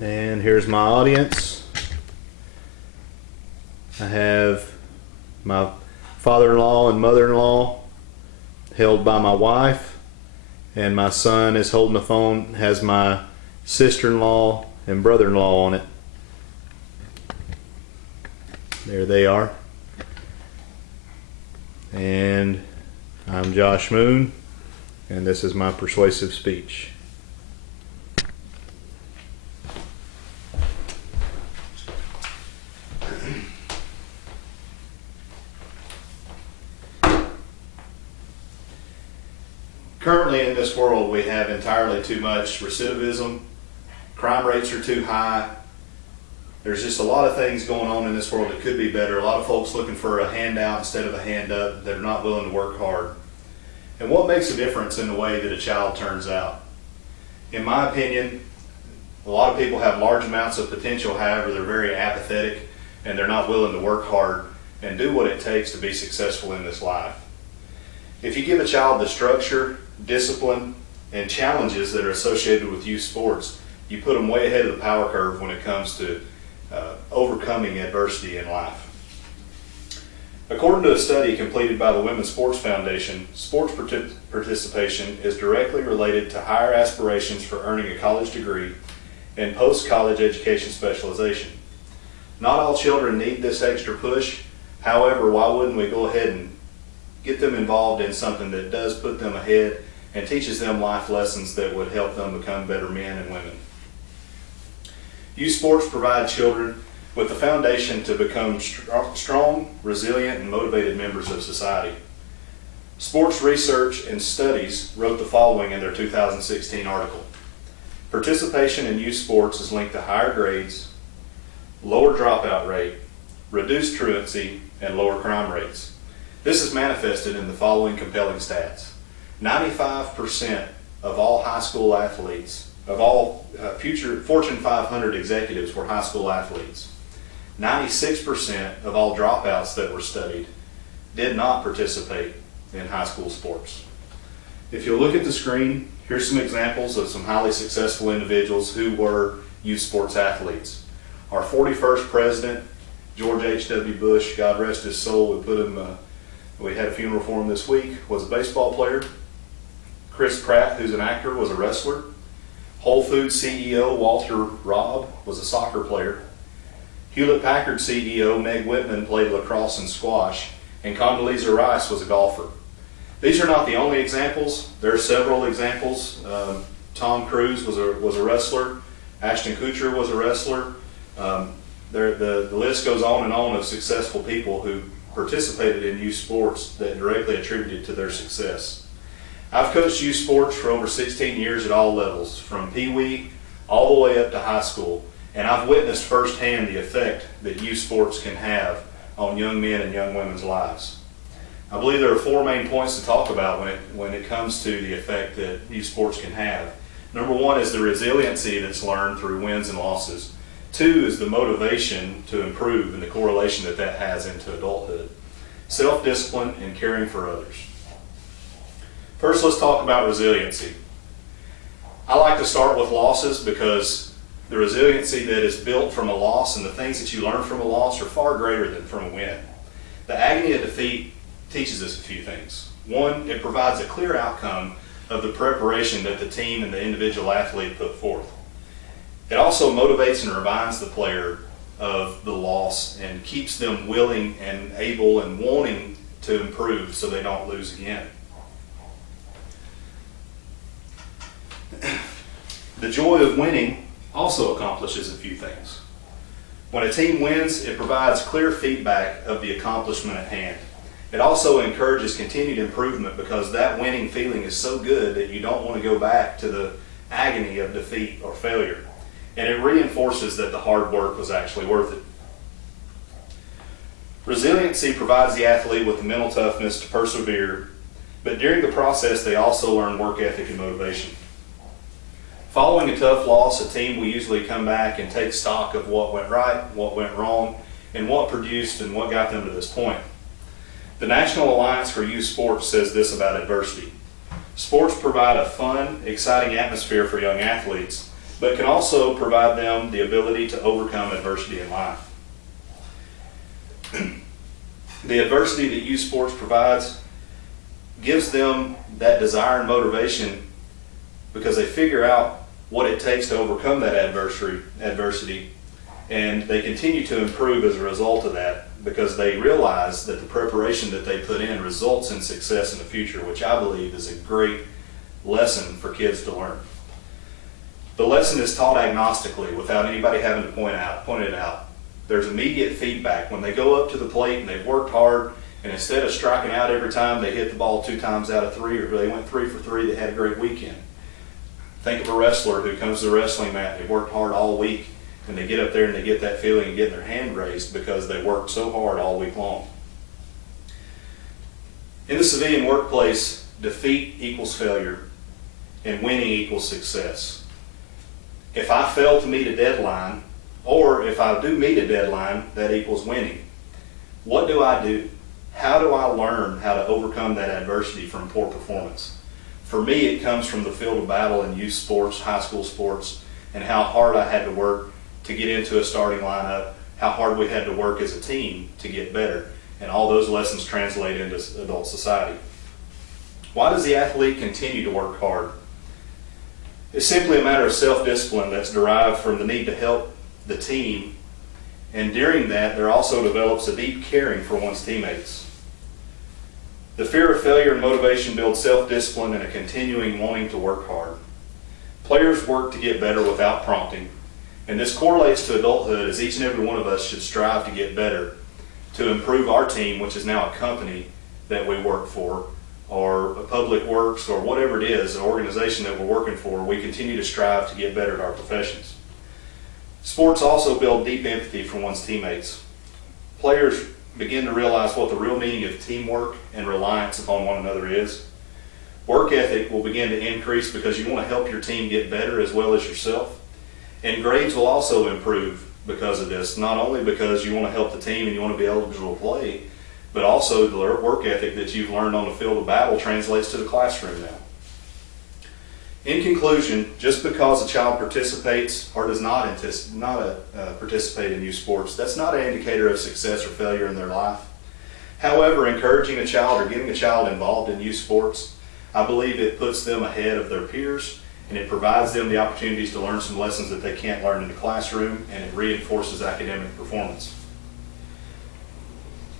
And here's my audience. I have my father-in-law and mother-in-law held by my wife, and my son is holding the phone, has my sister-in-law and brother-in-law on it. There they are. And I'm Josh Moon, and this is my persuasive speech. Currently in this world, we have entirely too much recidivism. Crime rates are too high. There's just a lot of things going on in this world that could be better. A lot of folks looking for a handout instead of a hand up, that are not willing to work hard. And what makes a difference in the way that a child turns out? In my opinion, a lot of people have large amounts of potential, however, they're very apathetic and they're not willing to work hard and do what it takes to be successful in this life. If you give a child the structure, discipline, and challenges that are associated with youth sports, you put them way ahead of the power curve when it comes to overcoming adversity in life. According to a study completed by the Women's Sports Foundation, sports participation is directly related to higher aspirations for earning a college degree and post-college education specialization. Not all children need this extra push. However, why wouldn't we go ahead and get them involved in something that does put them ahead and teaches them life lessons that would help them become better men and women. Youth sports provide children with the foundation to become strong, resilient, and motivated members of society. Sports Research and Studies wrote the following in their 2016 article. Participation in youth sports is linked to higher grades, lower dropout rate, reduced truancy, and lower crime rates. This is manifested in the following compelling stats. 95% of all high school athletes, of all future Fortune 500 executives were high school athletes. 96% of all dropouts that were studied did not participate in high school sports. If you'll look at the screen, here's some examples of some highly successful individuals who were youth sports athletes. Our 41st president, George H.W. Bush, God rest his soul, we had a funeral for him this week, was a baseball player. Chris Pratt, who's an actor, was a wrestler. Whole Foods CEO Walter Robb was a soccer player. Hewlett-Packard CEO Meg Whitman played lacrosse and squash, and Condoleezza Rice was a golfer. These are not the only examples. There are several examples. Tom Cruise was a wrestler. Ashton Kutcher was a wrestler. The list goes on and on of successful people who participated in youth sports that directly attributed to their success. I've coached youth sports for over 16 years at all levels, from Pee-wee all the way up to high school, and I've witnessed firsthand the effect that youth sports can have on young men and young women's lives. I believe there are four main points to talk about when it comes to the effect that youth sports can have. Number one is the resiliency that's learned through wins and losses. Two is the motivation to improve and the correlation that that has into adulthood. Self-discipline and caring for others. First, let's talk about resiliency. I like to start with losses because the resiliency that is built from a loss and the things that you learn from a loss are far greater than from a win. The agony of defeat teaches us a few things. One, it provides a clear outcome of the preparation that the team and the individual athlete put forth. It also motivates and reminds the player of the loss and keeps them willing and able and wanting to improve so they don't lose again. The joy of winning also accomplishes a few things. When a team wins, it provides clear feedback of the accomplishment at hand. It also encourages continued improvement because that winning feeling is so good that you don't want to go back to the agony of defeat or failure. And it reinforces that the hard work was actually worth it. Resiliency provides the athlete with the mental toughness to persevere, but during the process they also learn work ethic and motivation. Following a tough loss, a team will usually come back and take stock of what went right, what went wrong, and what produced and what got them to this point. The National Alliance for Youth Sports says this about adversity. Sports provide a fun, exciting atmosphere for young athletes, but can also provide them the ability to overcome adversity in life. The adversity that youth sports provides gives them that desire and motivation because they figure out what it takes to overcome that adversity, and they continue to improve as a result of that because they realize that the preparation that they put in results in success in the future, which I believe is a great lesson for kids to learn. The lesson is taught agnostically without anybody having to point it out. There's immediate feedback. When they go up to the plate and they've worked hard, and instead of striking out every time they hit the ball 2 times out of 3, or they went 3 for 3, they had a great weekend. Think of a wrestler who comes to the wrestling mat, they worked hard all week, and they get up there and they get that feeling of getting their hand raised because they worked so hard all week long. In the civilian workplace, defeat equals failure and winning equals success. If I fail to meet a deadline, or if I do meet a deadline, that equals winning. What do I do? How do I learn how to overcome that adversity from poor performance? For me, it comes from the field of battle in youth sports, high school sports, and how hard I had to work to get into a starting lineup, how hard we had to work as a team to get better, and all those lessons translate into adult society. Why does the athlete continue to work hard? It's simply a matter of self-discipline that's derived from the need to help the team, and during that there also develops a deep caring for one's teammates. The fear of failure and motivation builds self-discipline and a continuing wanting to work hard. Players work to get better without prompting, and this correlates to adulthood, as each and every one of us should strive to get better, to improve our team, which is now a company that we work for, or a public works, or whatever it is, an organization that we're working for. We continue to strive to get better at our professions. Sports also build deep empathy for one's teammates. Players begin to realize what the real meaning of teamwork and reliance upon one another is. Work ethic will begin to increase because you want to help your team get better as well as yourself. And grades will also improve because of this, not only because you want to help the team and you want to be eligible to play, but also the work ethic that you've learned on the field of battle translates to the classroom now. In conclusion, just because a child participates or does not participate in youth sports, that's not an indicator of success or failure in their life. However, encouraging a child or getting a child involved in youth sports, I believe it puts them ahead of their peers, and it provides them the opportunities to learn some lessons that they can't learn in the classroom, and it reinforces academic performance.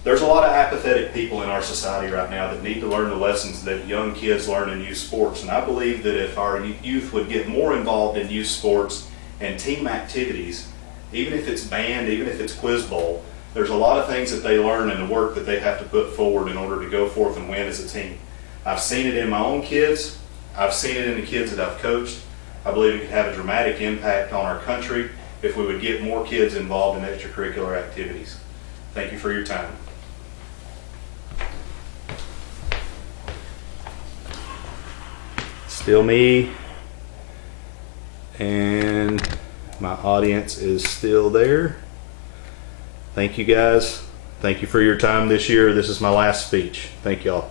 There's a lot of apathetic people in our society right now that need to learn the lessons that young kids learn in youth sports, and I believe that if our youth would get more involved in youth sports and team activities, even if it's band, even if it's quiz bowl, there's a lot of things that they learn in the work that they have to put forward in order to go forth and win as a team. I've seen it in my own kids. I've seen it in the kids that I've coached. I believe it could have a dramatic impact on our country if we would get more kids involved in extracurricular activities. Thank you for your time. Still me, and my audience is still there. Thank you guys. Thank you for your time this year. This is my last speech. Thank y'all.